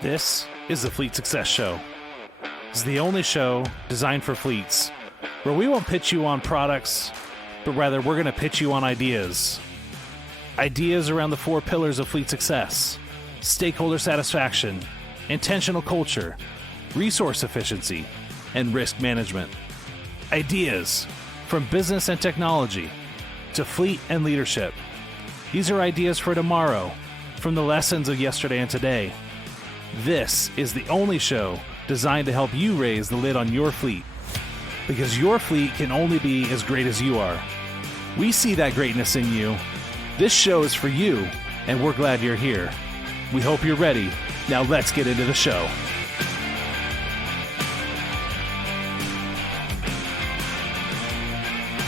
This is the Fleet Success Show. This is the only show designed for fleets where we won't pitch you on products, but rather we're going to pitch you on ideas. Ideas around the 4 pillars of fleet success: stakeholder satisfaction, intentional culture, resource efficiency, and risk management. Ideas from business and technology to fleet and leadership. These are ideas for tomorrow, from the lessons of yesterday and today. This is the only show designed to help you raise the lid on your fleet, because your fleet can only be as great as you are. We see that greatness in you. This show is for you, and we're glad you're here. We hope you're ready. Now let's get into the show.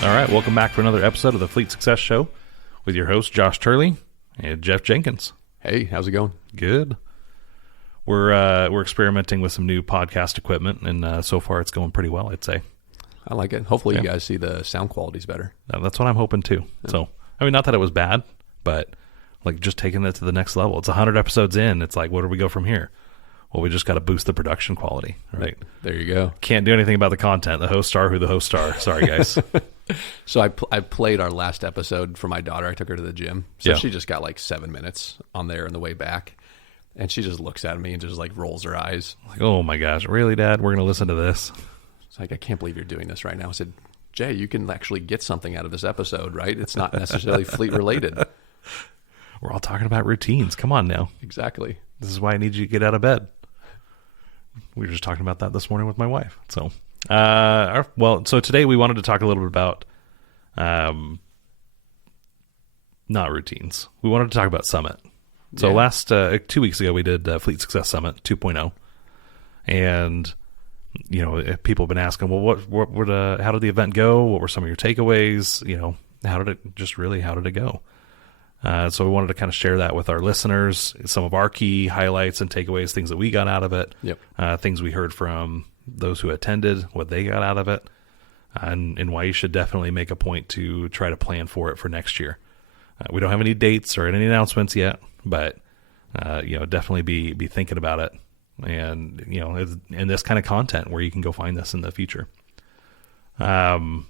All right, welcome back for another episode of the Fleet Success Show with your host, Josh Turley and Jeff Jenkins. Hey, how's it going? Good. We're experimenting with some new podcast equipment, and so far it's going pretty well, I'd say. I like it. Hopefully you guys see the sound quality's better. That's what I'm hoping too. Yeah. So, I mean, not that it was bad, but like just taking it to the next level. It's 100 episodes in. It's like, where do we go from here? Well, we just got to boost the production quality, right? There you go. Can't do anything about the content. The hosts are who the hosts are. Sorry, guys. So I played our last episode for my daughter. I took her to the gym. So she just got like 7 minutes on there on the way back. And she just looks at me and just like rolls her eyes. Like, oh my gosh, really, Dad? We're going to listen to this? It's like, I can't believe you're doing this right now. I said, Jay, you can actually get something out of this episode, right? It's not necessarily fleet related. We're all talking about routines. Come on now. Exactly. This is why I need you to get out of bed. We were just talking about that this morning with my wife. So, so today we wanted to talk a little bit about, not routines. We wanted to talk about Summit. So last 2 weeks ago, we did Fleet Success Summit 2.0, and people have been asking, well, how did the event go? What were some of your takeaways? How did it go? So we wanted to kind of share that with our listeners, some of our key highlights and takeaways, things that we got out of it, things we heard from those who attended, what they got out of it, and why you should definitely make a point to try to plan for it for next year. We don't have any dates or any announcements yet, but definitely be thinking about it, and in this kind of content where you can go find this in the future. So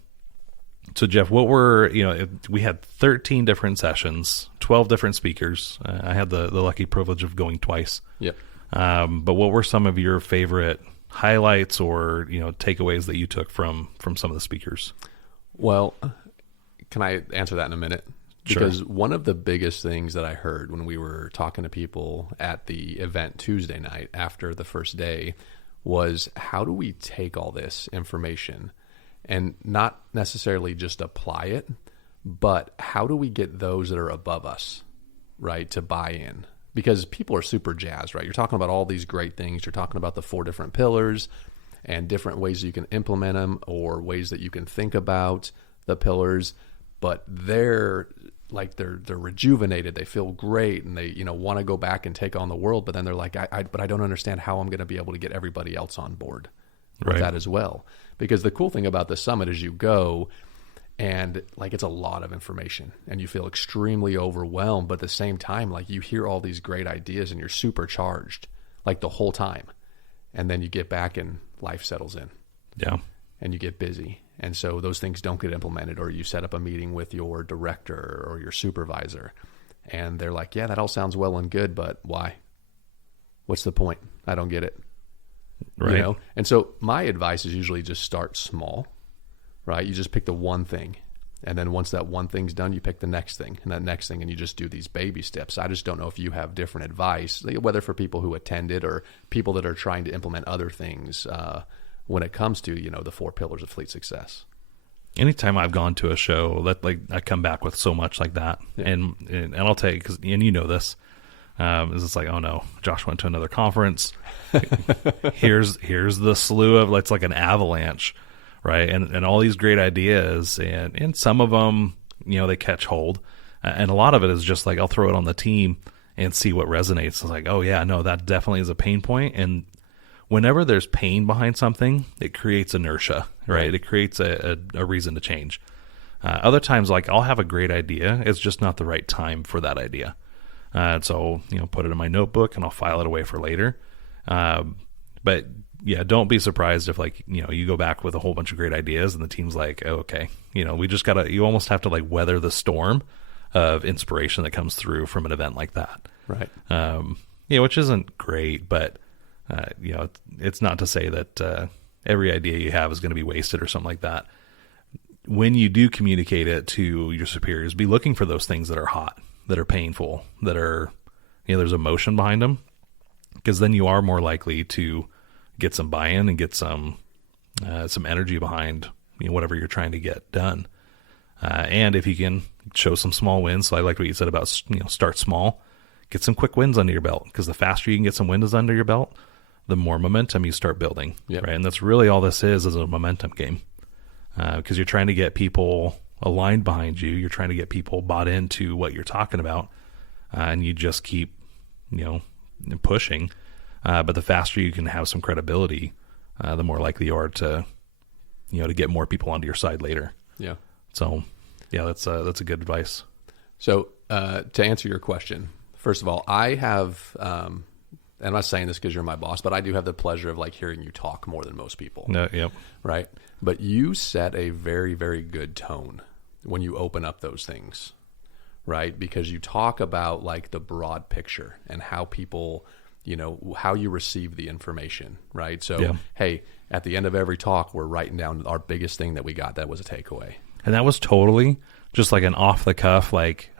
Jeff, we had 13 different sessions, 12 different speakers. I had the lucky privilege of going twice. Yep. But what were some of your favorite highlights or takeaways that you took from some of the speakers? Well, can I answer that in a minute? Because one of the biggest things that I heard when we were talking to people at the event Tuesday night after the first day was, how do we take all this information and not necessarily just apply it, but how do we get those that are above us, right, to buy in? Because people are super jazzed, right? You're talking about all these great things. You're talking about the 4 different pillars and different ways you can implement them or ways that you can think about the pillars, but they're rejuvenated. They feel great, and they want to go back and take on the world. But then they're like, but I don't understand how I'm going to be able to get everybody else on board with that as well. Because the cool thing about the summit is you go and it's a lot of information, and you feel extremely overwhelmed. But at the same time, you hear all these great ideas, and you're supercharged the whole time. And then you get back and life settles in. Yeah. And you get busy. And so those things don't get implemented, or you set up a meeting with your director or your supervisor, and they're like, yeah, that all sounds well and good, but why? What's the point? I don't get it. Right. And so my advice is usually just start small, right? You just pick the one thing. And then once that one thing's done, you pick the next thing and that next thing, and you just do these baby steps. I just don't know if you have different advice, whether for people who attended or people that are trying to implement other things, when it comes to, the 4 pillars of fleet success. Anytime I've gone to a show that I come back with so much like that, and I'll tell you, and you know this, is it's like, oh no, Josh went to another conference. here's the slew of, it's like an avalanche, right? And all these great ideas, and some of them, they catch hold, and a lot of it is just I'll throw it on the team and see what resonates. It's like, oh yeah, no, that definitely is a pain point, and whenever there's pain behind something, it creates inertia, right? It creates a reason to change. Other times, I'll have a great idea. It's just not the right time for that idea. So, put it in my notebook and I'll file it away for later. But yeah, don't be surprised if like, you go back with a whole bunch of great ideas and the team's like, oh, okay, we just you almost have to like weather the storm of inspiration that comes through from an event like that. Right. Which isn't great, but it's not to say that every idea you have is going to be wasted or something like that. When you do communicate it to your superiors, be looking for those things that are hot, that are painful, that are, there's emotion behind them, because then you are more likely to get some buy-in and get some energy behind whatever you're trying to get done. And if you can show some small wins, so I like what you said about start small, get some quick wins under your belt, because the faster you can get some wins under your belt, the more momentum you start building. Yep. Right? And that's really all this is a momentum game, because you're trying to get people aligned behind you. You're trying to get people bought into what you're talking about, and you just keep pushing. But the faster you can have some credibility, the more likely you are to get more people onto your side later. Yeah. So yeah, that's a good advice. So to answer your question, first of all, I have, and I'm not saying this because you're my boss, but I do have the pleasure of like hearing you talk more than most people. No, yep. Right. But you set a very, very good tone when you open up those things, right? Because you talk about like the broad picture and how people, how you receive the information, right? So, yeah. Hey, at the end of every talk, we're writing down our biggest thing that we got that was a takeaway. And that was totally just like an off the cuff, like,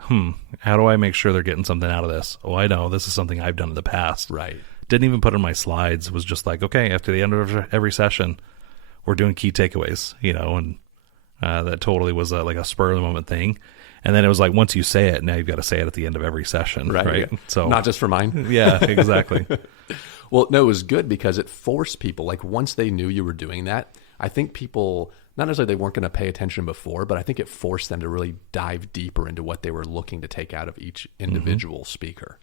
how do I make sure they're getting something out of this? Oh, I know this is something I've done in the past. Right. Didn't even put in my slides. It was just like, okay, after the end of every session, we're doing key takeaways, and that totally was like a spur of the moment thing. And then it was like, once you say it, now you've got to say it at the end of every session. Right. Yeah. So not just for mine. Yeah, exactly. Well, no, it was good because it forced people, like once they knew you were doing that, I think people, not necessarily they weren't going to pay attention before, but I think it forced them to really dive deeper into what they were looking to take out of each individual speaker.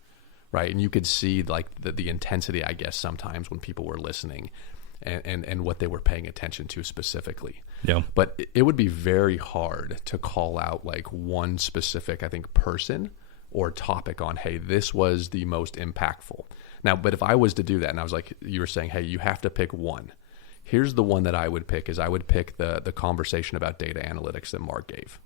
Right. And you could see like the intensity, I guess, sometimes when people were listening and what they were paying attention to specifically. Yeah. But it would be very hard to call out like one specific, I think, person or topic on, hey, this was the most impactful. Now, but if I was to do that and I was like, you were saying, hey, you have to pick one. Here's the one that I would pick is I would pick the conversation about data analytics that Mark gave.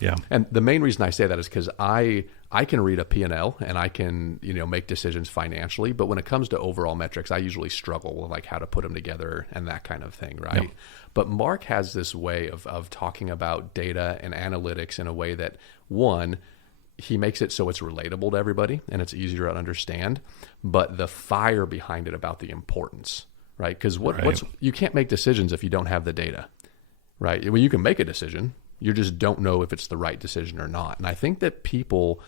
Yeah. And the main reason I say that is because I can read a P&L and I can, make decisions financially. But when it comes to overall metrics, I usually struggle with like how to put them together and that kind of thing. Right. Yep. But Mark has this way of talking about data and analytics in a way that, one, he makes it so it's relatable to everybody and it's easier to understand, but the fire behind it about the importance. Right. Because what's you can't make decisions if you don't have the data. Right. Well, you can make a decision. You just don't know if it's the right decision or not. And I think that people,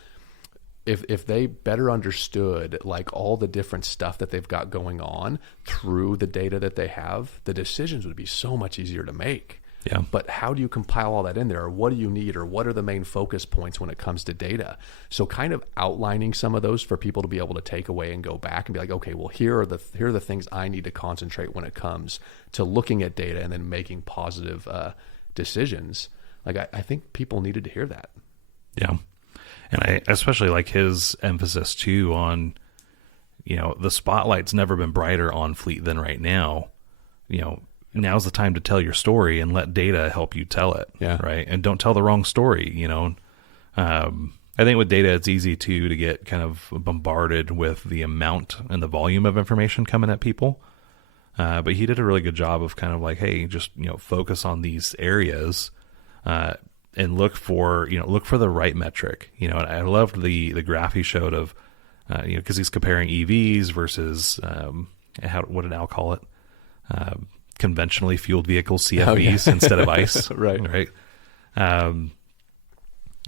if they better understood like all the different stuff that they've got going on through the data that they have, the decisions would be so much easier to make. Yeah. But how do you compile all that in there? Or what do you need? Or what are the main focus points when it comes to data? So kind of outlining some of those for people to be able to take away and go back and be like, okay, well, here are the things I need to concentrate when it comes to looking at data and then making positive decisions. Like I think people needed to hear that. Yeah. And I especially like his emphasis too on, the spotlight's never been brighter on Fleet than right now. Now's the time to tell your story and let data help you tell it. Yeah. Right. And don't tell the wrong story. I think with data, it's easy to get kind of bombarded with the amount and the volume of information coming at people. But he did a really good job of kind of like, hey, just, focus on these areas, and look for the right metric. And I loved the graph he showed of, cause he's comparing EVs versus, what did Al call it? Conventionally fueled vehicles, CFVs, instead of ICE. Right. And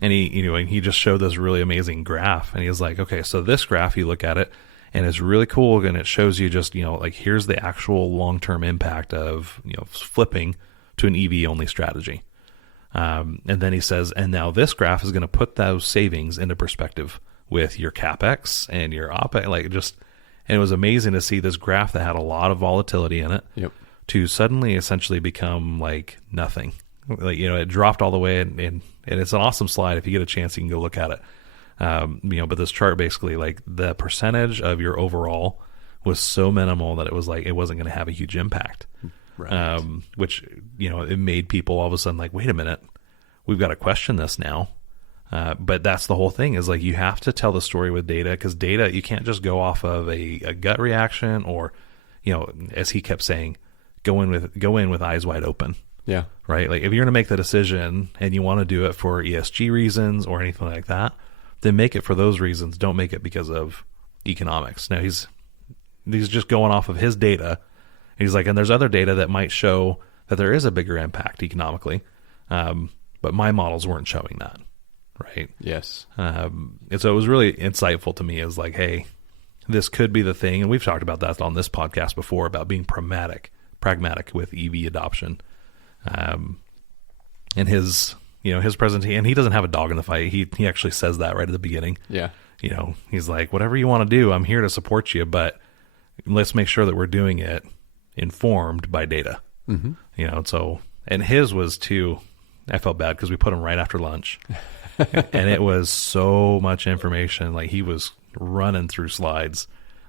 he just showed this really amazing graph, and he was like, okay, so this graph, you look at it and it's really cool. And it shows you just, like here's the actual long-term impact of, flipping to an EV only strategy. And then he says, and now this graph is going to put those savings into perspective with your CapEx and your OpEx, and it was amazing to see this graph that had a lot of volatility in it. Yep. To suddenly essentially become like nothing. Like, it dropped all the way, and it's an awesome slide. If you get a chance, you can go look at it. But this chart basically, like the percentage of your overall was so minimal that it was like it wasn't going to have a huge impact. Right. Which, it made people all of a sudden like, wait a minute, we've got to question this now. But that's the whole thing, is like you have to tell the story with data, because data, you can't just go off of a gut reaction, or, as he kept saying, go in with eyes wide open. Yeah. Right. Like if you're going to make the decision and you want to do it for ESG reasons or anything like that, then make it for those reasons. Don't make it because of economics. Now he's just going off of his data. He's like, and there's other data that might show that there is a bigger impact economically. But my models weren't showing that. Right. Yes. And so it was really insightful to me, as like, hey, this could be the thing. And we've talked about that on this podcast before, about being pragmatic with EV adoption. And his presentation, and he doesn't have a dog in the fight. He actually says that right at the beginning. Yeah. He's like, whatever you want to do, I'm here to support you, but let's make sure that we're doing it informed by data. Mm-hmm. And his was too, I felt bad because we put him right after lunch and it was so much information. Like he was running through slides,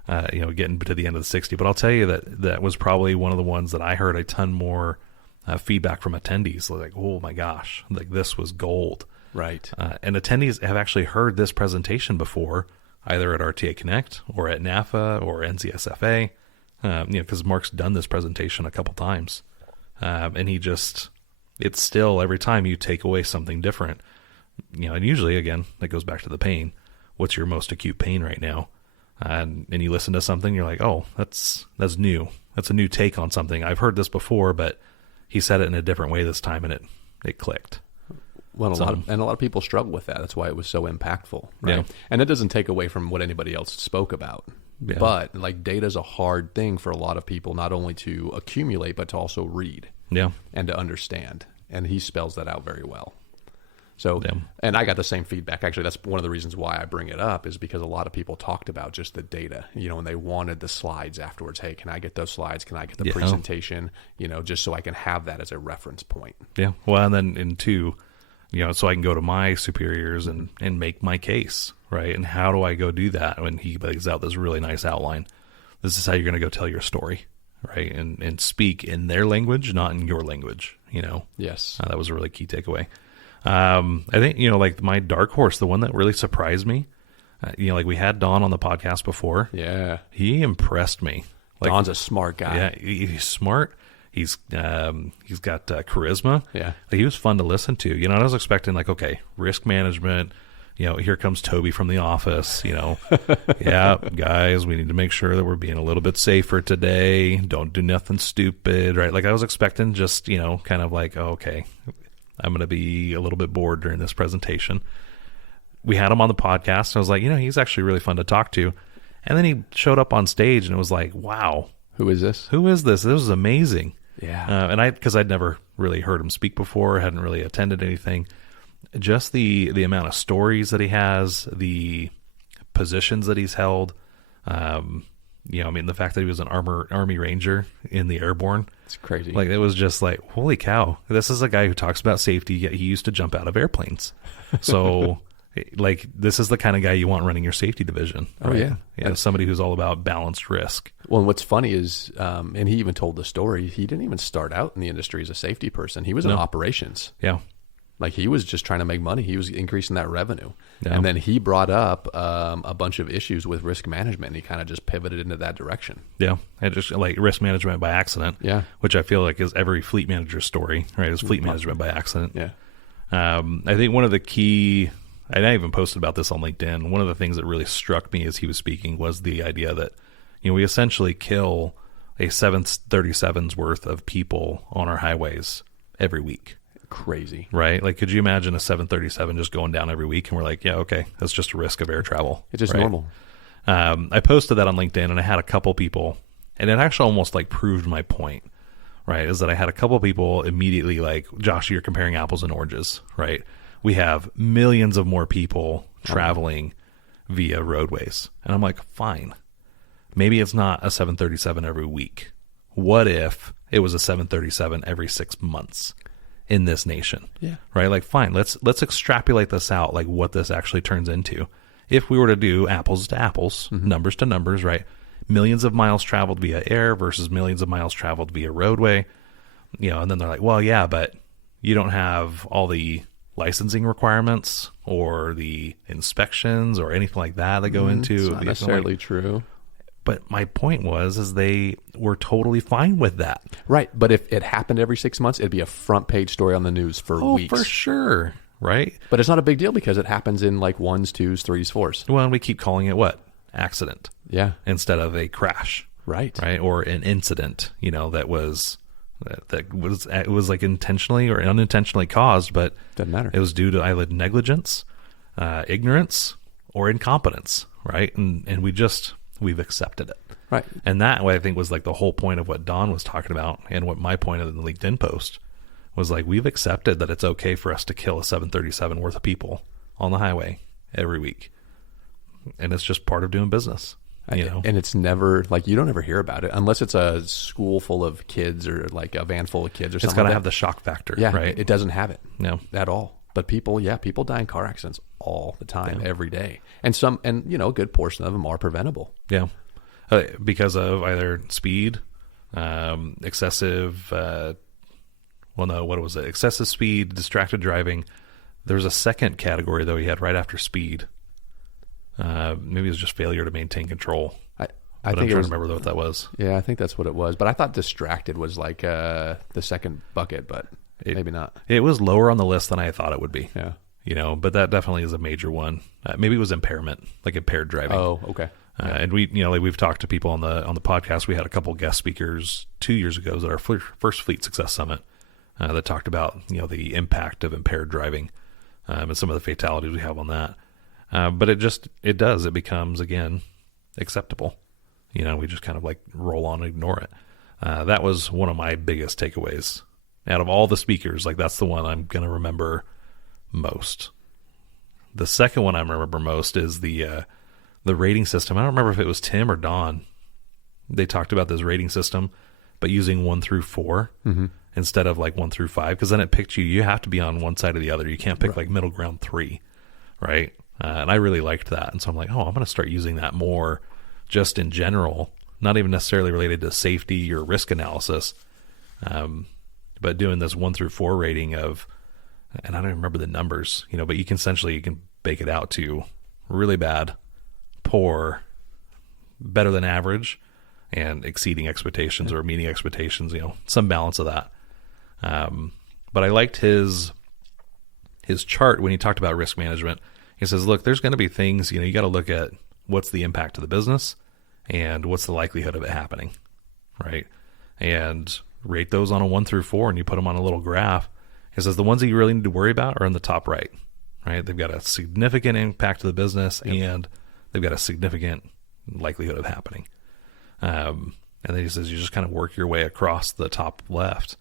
getting to the end of the 60, but I'll tell you that was probably one of the ones that I heard a ton more feedback from attendees. Like, oh my gosh, like this was gold. Right. And attendees have actually heard this presentation before, either at RTA Connect or at NAFA or NCSFA, because Mark's done this presentation a couple times. And it's still, every time you take away something different, and usually, again, that goes back to the pain. What's your most acute pain right now? And you listen to something, you're like, oh, that's new. That's a new take on something. I've heard this before, but he said it in a different way this time, and it clicked. Well, a lot of people struggle with that. That's why it was so impactful, right? Yeah. And it doesn't take away from what anybody else spoke about. Yeah. But like data is a hard thing for a lot of people, not only to accumulate, but to also read and to understand. And he spells that out very well. So, and I got the same feedback. Actually, that's one of the reasons why I bring it up, is because a lot of people talked about just the data, and they wanted the slides afterwards. Hey, can I get those slides? Can I get the presentation? Just so I can have that as a reference point. Yeah. Well, and then in two, so I can go to my superiors and make my case, right? And how do I go do that? When he lays out this really nice outline, this is how you're going to go tell your story, right? And speak in their language, not in your language, Yes. That was a really key takeaway. I think, like my dark horse, the one that really surprised me, like we had Don on the podcast before. Yeah. He impressed me. Like, Don's a smart guy. Yeah. He's smart. He's got charisma. Yeah. Like, he was fun to listen to. I was expecting like, okay, risk management, here comes Toby from the office, yeah, guys, we need to make sure that we're being a little bit safer today. Don't do nothing stupid, right? Like I was expecting just, kind of like, oh, okay, I'm going to be a little bit bored during this presentation. We had him on the podcast. And I was like, he's actually really fun to talk to. And then he showed up on stage and it was like, wow. Who is this? This was amazing. Yeah. And because I'd never really heard him speak before, hadn't really attended anything. Just the amount of stories that he has, the positions that he's held, the fact that he was an Army Ranger in the Airborne. It's crazy. Like, it was just like, holy cow. This is a guy who talks about safety, yet he used to jump out of airplanes. So, like, this is the kind of guy you want running your safety division. Right? Oh, yeah. Somebody who's all about balanced risk. Well, and what's funny is, and he even told the story, he didn't even start out in the industry as a safety person. He was in operations. Yeah. Like he was just trying to make money. He was increasing that revenue. Yeah. And then he brought up a bunch of issues with risk management, and he kind of just pivoted into that direction. Yeah. And just like risk management by accident. Yeah. Which I feel like is every fleet manager's story, right? Is fleet management by accident. Yeah. I think one of the key, and I even posted about this on LinkedIn, one of the things that really struck me as he was speaking was the idea that, we essentially kill a 737's worth of people on our highways every week. Crazy, right? Like, could you imagine a 737 just going down every week? And we're like, yeah, okay, that's just a risk of air travel. It's just right? normal. I posted that on LinkedIn, and I had a couple people, and it actually almost like proved my point, right? Is that I had a couple people immediately like, Josh, you're comparing apples and oranges, right? We have millions of more people traveling via roadways. And I'm like, fine, maybe it's not a 737 every week. What if it was a 737 every 6 months? In this nation, right? Like, fine, let's extrapolate this out, like what this actually turns into. If we were to do apples to apples, numbers to numbers, right? millions of miles traveled via air versus millions of miles traveled via roadway. And then they're like, well, yeah, but you don't have all the licensing requirements or the inspections or anything like that go into. It's not necessarily true. But my point is they were totally fine with that. Right. But if it happened every 6 months, it'd be a front page story on the news for weeks. Oh, for sure. Right. But it's not a big deal because it happens in like 1s, 2s, 3s, 4s. Well, and we keep calling it what? Accident. Yeah. Instead of a crash. Right. Right. Or an incident, that was like intentionally or unintentionally caused, but doesn't matter. It was due to either negligence, ignorance, or incompetence. Right. And we've accepted it. Right. And that, I think, was like the whole point of what Don was talking about, and what my point of the LinkedIn post was, like, we've accepted that it's okay for us to kill a 737 worth of people on the highway every week. And it's just part of doing business. And it's never, like, you don't ever hear about it unless it's a school full of kids or like a van full of kids or something. It's got to have the shock factor. Yeah. Right. It doesn't have it. No. At all. But people die in car accidents all the time, every day. And a good portion of them are preventable. Yeah. Because of either speed, excessive, excessive speed, distracted driving. There's a second category, though, he had right after speed. Maybe it was just failure to maintain control. I think I'm trying to remember what that was. Yeah, I think that's what it was. But I thought distracted was like the second bucket, but maybe not. It was lower on the list than I thought it would be. Yeah. But that definitely is a major one. Maybe it was impairment, like impaired driving. Oh, okay. And we, like we've talked to people on the podcast. We had a couple guest speakers 2 years ago at our first Fleet Success Summit that talked about the impact of impaired driving and some of the fatalities we have on that. But it becomes again acceptable. We just kind of like roll on and ignore it. That was one of my biggest takeaways out of all the speakers. Like, that's the one I'm gonna remember most. The second one I remember most is the rating system. I don't remember if it was Tim or Don. They talked about this rating system, but using 1 through 4 instead of like 1 through 5, because then it picked you. You have to be on one side or the other. You can't pick like middle ground 3, right? And I really liked that. And so I'm like, I'm going to start using that more just in general, not even necessarily related to safety or risk analysis, but doing this 1 through 4 rating of, and I don't even remember the numbers, but you can bake it out to really bad, poor, better than average, and exceeding expectations or meeting expectations, some balance of that. But I liked his chart when he talked about risk management. He says, look, there's going to be things, you got to look at what's the impact of the business and what's the likelihood of it happening, right? And rate those on a 1 through 4, and you put them on a little graph. He says the ones that you really need to worry about are in the top right? They've got a significant impact to the business, and they've got a significant likelihood of happening. And then he says you just kind of work your way across the top left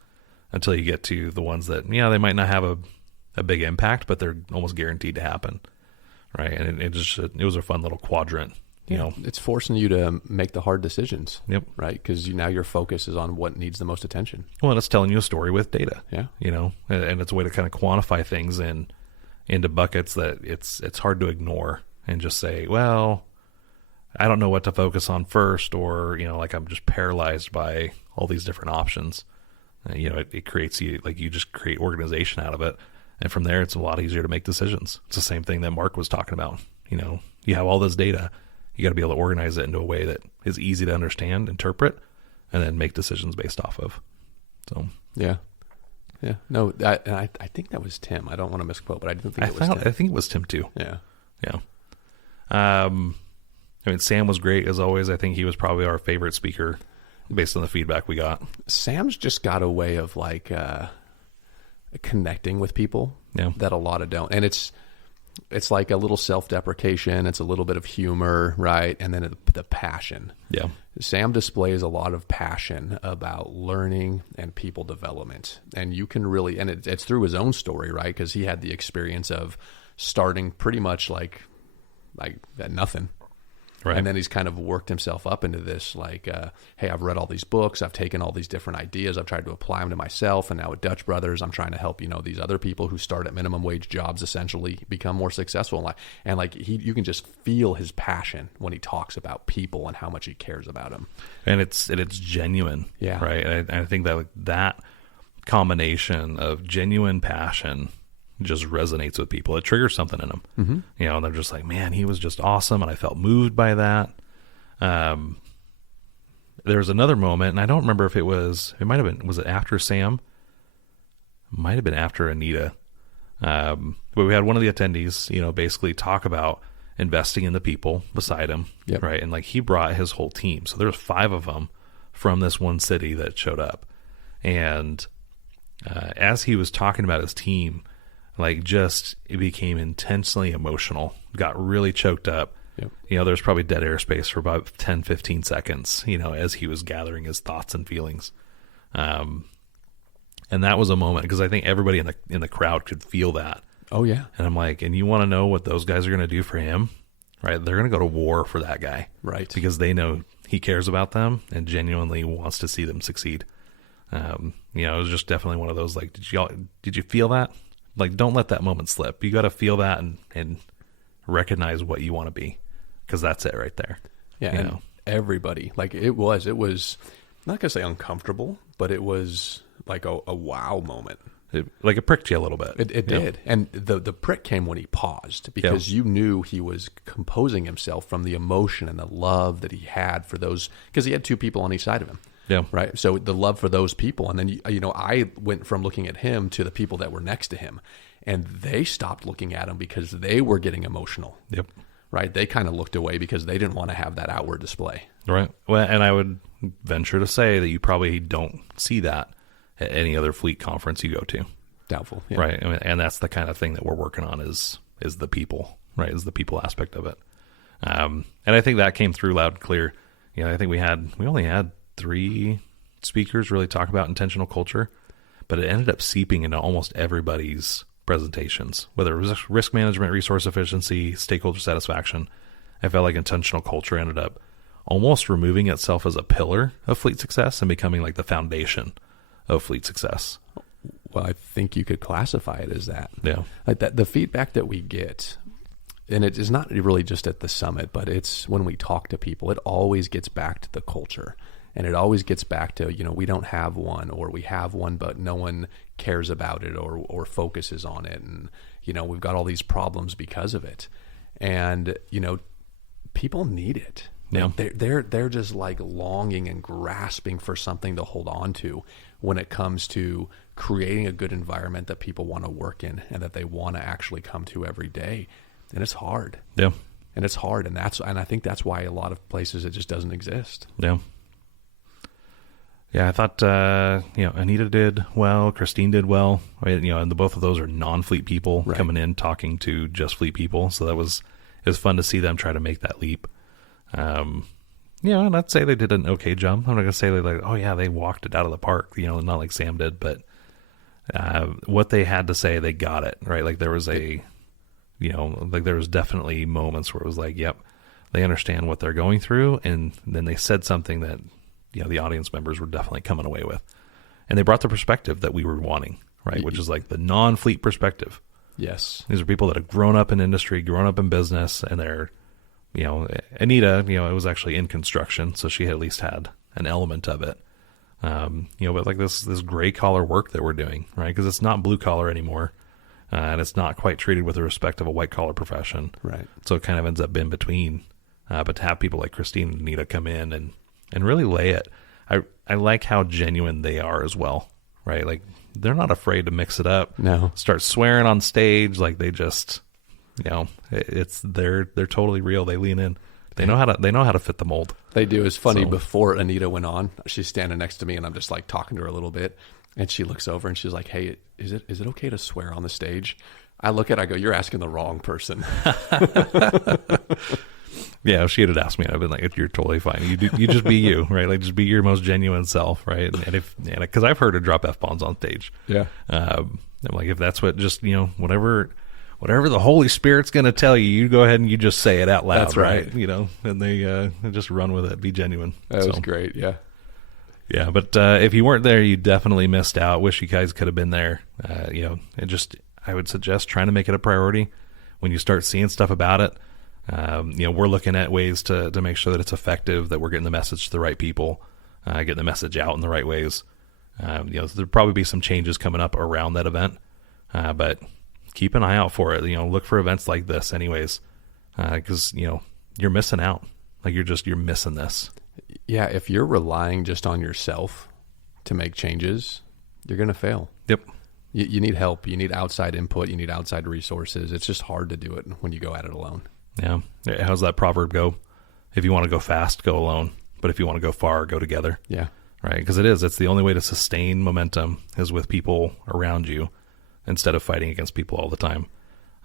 until you get to the ones that, they might not have a big impact, but they're almost guaranteed to happen, right? And it was a fun little quadrant. It's forcing you to make the hard decisions. Yep. Right. Because now your focus is on what needs the most attention. Well, and it's telling you a story with data. Yeah. And it's a way to kind of quantify things into buckets that it's hard to ignore and just say, well, I don't know what to focus on first, or, like I'm just paralyzed by all these different options. It creates you just create organization out of it. And from there, it's a lot easier to make decisions. It's the same thing that Mark was talking about. You have all this data. You got to be able to organize it into a way that is easy to understand, interpret, and then make decisions based off of. So yeah. No, I think that was Tim. I don't want to misquote, but I didn't think it was Tim. I think it was Tim too. Yeah. Sam was great as always. I think he was probably our favorite speaker based on the feedback we got. Sam's just got a way of like connecting with people that a lot of don't, and it's like a little self-deprecation. It's a little bit of humor, right? And then the passion. Yeah. Sam displays a lot of passion about learning and people development. And you can really, and it's through his own story, right? Because he had the experience of starting pretty much like at nothing. Right. And then he's kind of worked himself up into this like, hey, I've read all these books. I've taken all these different ideas. I've tried to apply them to myself. And now at Dutch Brothers, I'm trying to help, these other people who start at minimum wage jobs essentially become more successful in life. And like you can just feel his passion when he talks about people and how much he cares about them. And it's genuine. Yeah. Right. And I think that that combination of genuine passion just resonates with people. It triggers something in them, and they're just like, man, he was just awesome. And I felt moved by that. There was another moment, and I don't remember if it might've been, was it after Sam? Might've been after Anita. But we had one of the attendees, basically talk about investing in the people beside him. Yep. Right. And like he brought his whole team. So there was 5 of them from this one city that showed up. And, as he was talking about his team, it became intensely emotional, got really choked up. Yep. There's probably dead airspace for about 10, 15 seconds, as he was gathering his thoughts and feelings. And that was a moment because I think everybody in the crowd could feel that. Oh yeah. And I'm like, and you want to know what those guys are going to do for him, right? They're going to go to war for that guy. Right. Because they know he cares about them and genuinely wants to see them succeed. It was just definitely one of those, like, did you feel that? Like, don't let that moment slip. You got to feel that and recognize what you want to be, because that's it right there. Yeah. Everybody, like it was not gonna say uncomfortable, but it was like a wow moment. It pricked you a little bit. It did. And the prick came when he paused, because you knew he was composing himself from the emotion and the love that he had for those, because he had 2 people on each side of him. Yeah. Right. So the love for those people. And then, I went from looking at him to the people that were next to him, and they stopped looking at him because they were getting emotional. Yep. Right. They kind of looked away because they didn't want to have that outward display. Right. Well, and I would venture to say that you probably don't see that at any other fleet conference you go to. Doubtful. Yeah. Right. And that's the kind of thing that we're working on is the people, right? Is the people aspect of it. And I think that came through loud and clear. I think we only had 3 speakers really talk about intentional culture, but it ended up seeping into almost everybody's presentations, whether it was risk management, resource efficiency, stakeholder satisfaction. I felt like intentional culture ended up almost removing itself as a pillar of fleet success and becoming like the foundation of fleet success. Well, I think you could classify it as that. Yeah. Like that, the feedback that we get, and it is not really just at the summit, but it's when we talk to people, it always gets back to the culture. And it always gets back to, we don't have one, or we have one, but no one cares about it or focuses on it. And, we've got all these problems because of it. And, people need it. Yeah. They're just like longing and grasping for something to hold on to when it comes to creating a good environment that people want to work in and that they want to actually come to every day. And it's hard. Yeah. And it's hard. And I think that's why a lot of places it just doesn't exist. Yeah. Yeah, I thought, Anita did well, Christine did well, right? And both of those are non-fleet people coming in, talking to just fleet people. So it was fun to see them try to make that leap. And I'd say they did an okay job. I'm not going to say they walked it out of the park, not like Sam did, but what they had to say, they got it, right? Like there was there was definitely moments where it was like, yep, they understand what they're going through. And then they said something that, the audience members were definitely coming away with. And they brought the perspective that we were wanting, right? Which is like the non-fleet perspective. Yes. These are people that have grown up in industry, grown up in business, and they're, Anita, it was actually in construction, so she at least had an element of it. But like this gray collar work that we're doing, right? Because it's not blue collar anymore. And it's not quite treated with the respect of a white collar profession. Right. So it kind of ends up in between. But to have people like Christine and Anita come in and really lay it. I like how genuine they are as well, right? Like they're not afraid to mix it up. No. Start swearing on stage. Like they just, they're totally real. They lean in. They know how to fit the mold. They do. It's funny. So, before Anita went on, she's standing next to me and I'm just like talking to her a little bit. And she looks over and she's like, "Hey, is it okay to swear on the stage?" I look at her, I go, "You're asking the wrong person." Yeah, if she had asked me, I'd been like, "You're totally fine. You just be you, right? Like just be your most genuine self, right?" And because I've heard her drop F-bombs on stage. Yeah. I'm like, if that's what, just whatever whatever the Holy Spirit's going to tell you, you go ahead and you just say it out loud. That's right. And they just run with it, be genuine. That was great. Yeah. Yeah. But if you weren't there, you definitely missed out. Wish you guys could have been there. I would suggest trying to make it a priority when you start seeing stuff about it. We're looking at ways to make sure that it's effective, that we're getting the message to the right people, getting the message out in the right ways. There'll probably be some changes coming up around that event, but keep an eye out for it. Look for events like this anyways, because, you're missing out. Like you're missing this. Yeah. If you're relying just on yourself to make changes, you're going to fail. Yep. You need help. You need outside input. You need outside resources. It's just hard to do it when you go at it alone. Yeah. How's that proverb go? If you want to go fast, go alone. But if you want to go far, go together. Yeah. Right. Because it's the only way to sustain momentum is with people around you instead of fighting against people all the time.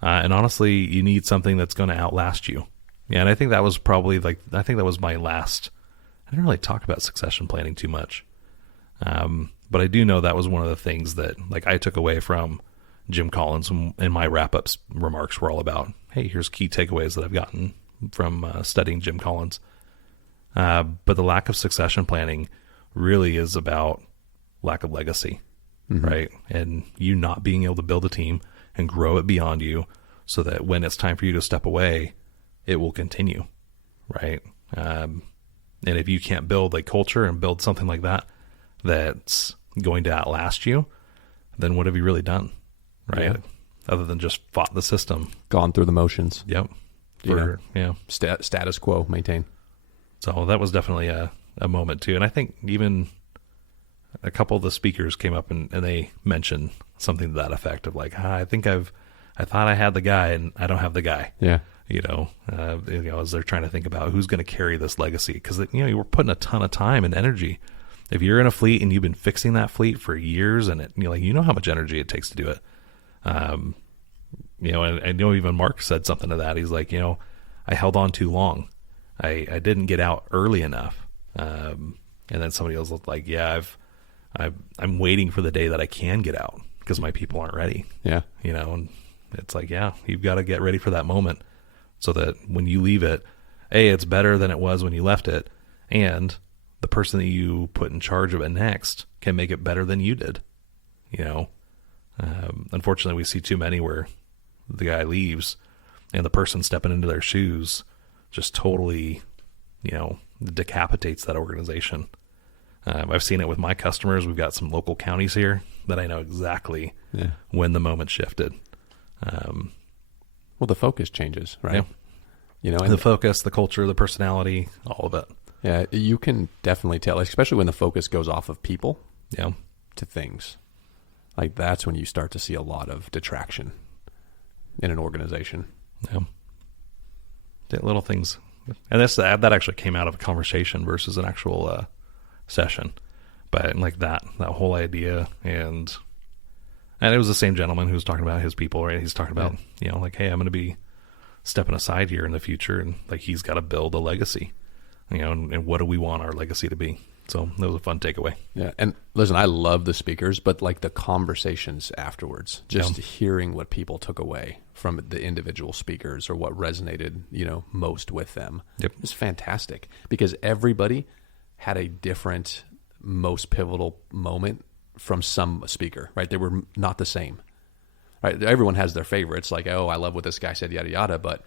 And honestly, you need something that's going to outlast you. Yeah. And I think that was probably my last, I didn't really talk about succession planning too much. But I do know that was one of the things that I took away from Jim Collins, and my wrap-ups remarks were all about, hey, here's key takeaways that I've gotten from studying Jim Collins. But the lack of succession planning really is about lack of legacy, right? And you not being able to build a team and grow it beyond you so that when it's time for you to step away, it will continue, right? And if you can't build a culture and build something like that that's going to outlast you, then what have you really done? Right. Yeah. Other than just fought the system. Gone through the motions. Yep. Status quo maintain. So that was definitely a moment too. And I think even a couple of the speakers came up and they mentioned something to that effect of I thought I had the guy and I don't have the guy. Yeah. As they're trying to think about who's going to carry this legacy. Because, you were putting a ton of time and energy. If you're in a fleet and you've been fixing that fleet for years and you know how much energy it takes to do it. And I know even Mark said something to that. He's like, I held on too long. I didn't get out early enough. And then somebody else was like, yeah, I'm waiting for the day that I can get out because my people aren't ready. Yeah. And it's like, yeah, you've got to get ready for that moment so that when you leave it, it's better than it was when you left it. And the person that you put in charge of it next can make it better than you did. Unfortunately, we see too many where the guy leaves and the person stepping into their shoes just totally, decapitates that organization. I've seen it with my customers. We've got some local counties here that I know exactly when the moment shifted. The focus changes, right? Yeah. And the focus, the culture, the personality, all of it. Yeah, you can definitely tell, especially when the focus goes off of people to things. That's when you start to see a lot of detraction in an organization. Yeah. The little things. And that actually came out of a conversation versus an actual session. But that whole idea, and it was the same gentleman who was talking about his people, right? He's talking about, hey, I'm going to be stepping aside here in the future, and he's got to build a legacy. And what do we want our legacy to be? So that was a fun takeaway. Yeah. And listen, I love the speakers, but the conversations afterwards, just hearing what people took away from the individual speakers or what resonated, most with them is fantastic because everybody had a different, most pivotal moment from some speaker, right? They were not the same. Right, everyone has their favorites, I love what this guy said, yada, yada, but,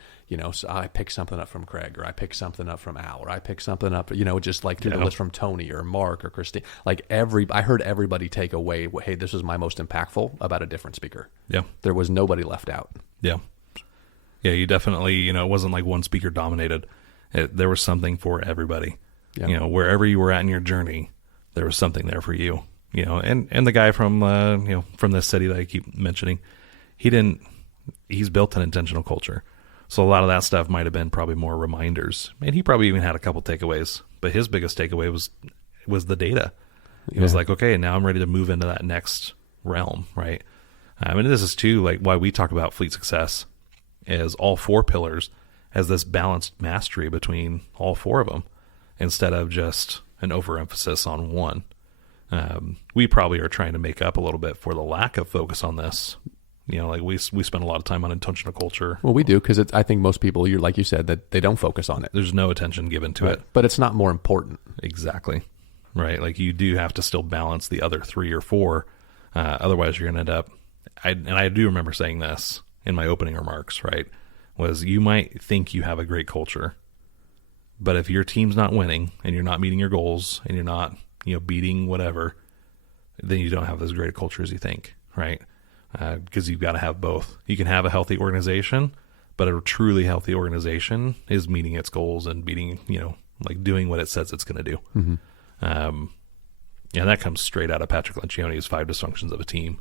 so I picked something up from Craig, or I picked something up from Al, or I picked something up, just through the list from Tony or Mark or Christine. I heard everybody take away, hey, this was my most impactful about a different speaker. Yeah. There was nobody left out. Yeah. Yeah, you definitely, it wasn't one speaker dominated. There was something for everybody. Yeah. Wherever you were at in your journey, there was something there for you. And the guy from, from this city that I keep mentioning, he's built an intentional culture. So a lot of that stuff might have been probably more reminders. And he probably even had a couple takeaways, but his biggest takeaway was the data. It was okay, now I'm ready to move into that next realm, right? And this is too, why we talk about fleet success as all four pillars as this balanced mastery between all four of them instead of just an overemphasis on one. We probably are trying to make up a little bit for the lack of focus on this, Like we spend a lot of time on intentional culture. Well, we do, because I think most people, like you said, that they don't focus on it. There's no attention given to it. But it's not more important. Exactly. Right. Like you do have to still balance the other 3 or 4. Otherwise you're going to end up, I do remember saying this in my opening remarks, right? Was you might think you have a great culture, but if your team's not winning and you're not meeting your goals and you're not, beating whatever, then you don't have as great a culture as you think, right? Because you've got to have both. You can have a healthy organization, but a truly healthy organization is meeting its goals and meeting, like doing what it says it's going to do. Mm-hmm. And that comes straight out of Patrick Lencioni's 5 dysfunctions of a team,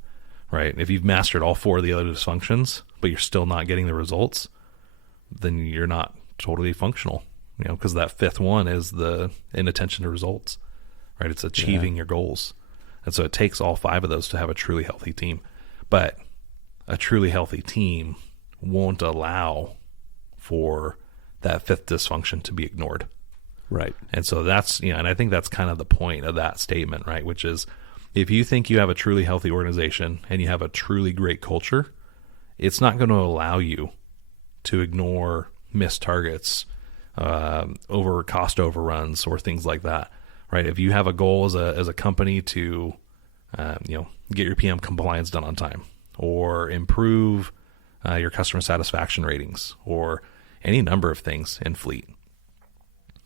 right? If you've mastered all 4 of the other dysfunctions, but you're still not getting the results, then you're not totally functional, because that 5th one is the inattention to results, right? It's achieving your goals. And so it takes all 5 of those to have a truly healthy team. But a truly healthy team won't allow for that 5th dysfunction to be ignored. Right. And so that's, and I think that's kind of the point of that statement, right? Which is, if you think you have a truly healthy organization and you have a truly great culture, it's not going to allow you to ignore missed targets, over cost overruns or things like that, right? If you have a goal as a company to, get your PM compliance done on time, or improve your customer satisfaction ratings, or any number of things in fleet,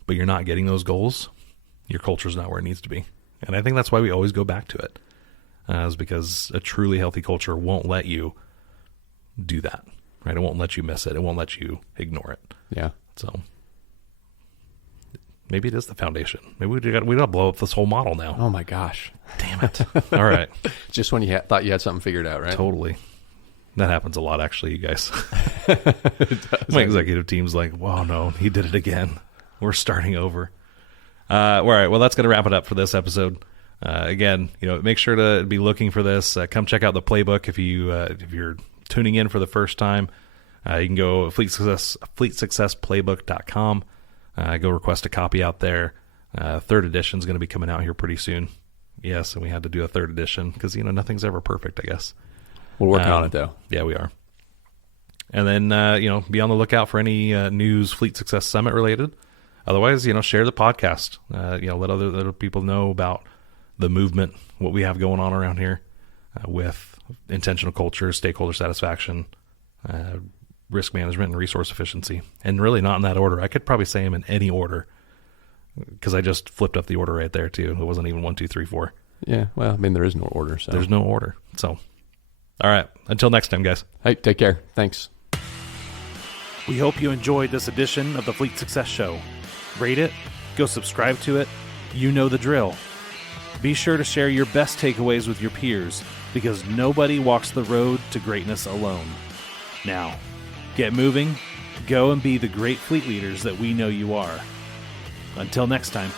but you're not getting those goals, your culture's not where it needs to be. And I think that's why we always go back to it, is because a truly healthy culture won't let you do that, right? It won't let you miss it. It won't let you ignore it. Yeah. So maybe it is the foundation. Maybe we got to blow up this whole model now. Oh my gosh. Damn it. All right. Just when you thought you had something figured out, right? Totally. That happens a lot, actually, you guys. My executive team's like, "Wow, no, he did it again. We're starting over." All right. Well, that's going to wrap it up for this episode. Again, make sure to be looking for this. Come check out the playbook if you're tuning in for the first time. You can go fleetsuccessplaybook.com. Go request a copy out there. 3rd edition is going to be coming out here pretty soon. Yes, and we had to do a 3rd edition because nothing's ever perfect, I guess. We're working on it, though. Yeah, we are. And then be on the lookout for any news Fleet Success Summit related. Otherwise, share the podcast. Let other people know about the movement, what we have going on around here with intentional culture, stakeholder satisfaction, risk management, and resource efficiency. And really not in that order. I could probably say them in any order because I just flipped up the order right there too. It wasn't even 1, 2, 3, 4. Yeah. Well, I mean, there is no order. So there's no order. So, all right. Until next time, guys. Hey, take care. Thanks. We hope you enjoyed this edition of the Fleet Success Show. Rate it. Go subscribe to it. You know the drill. Be sure to share your best takeaways with your peers because nobody walks the road to greatness alone. Now, get moving, go and be the great fleet leaders that we know you are. Until next time.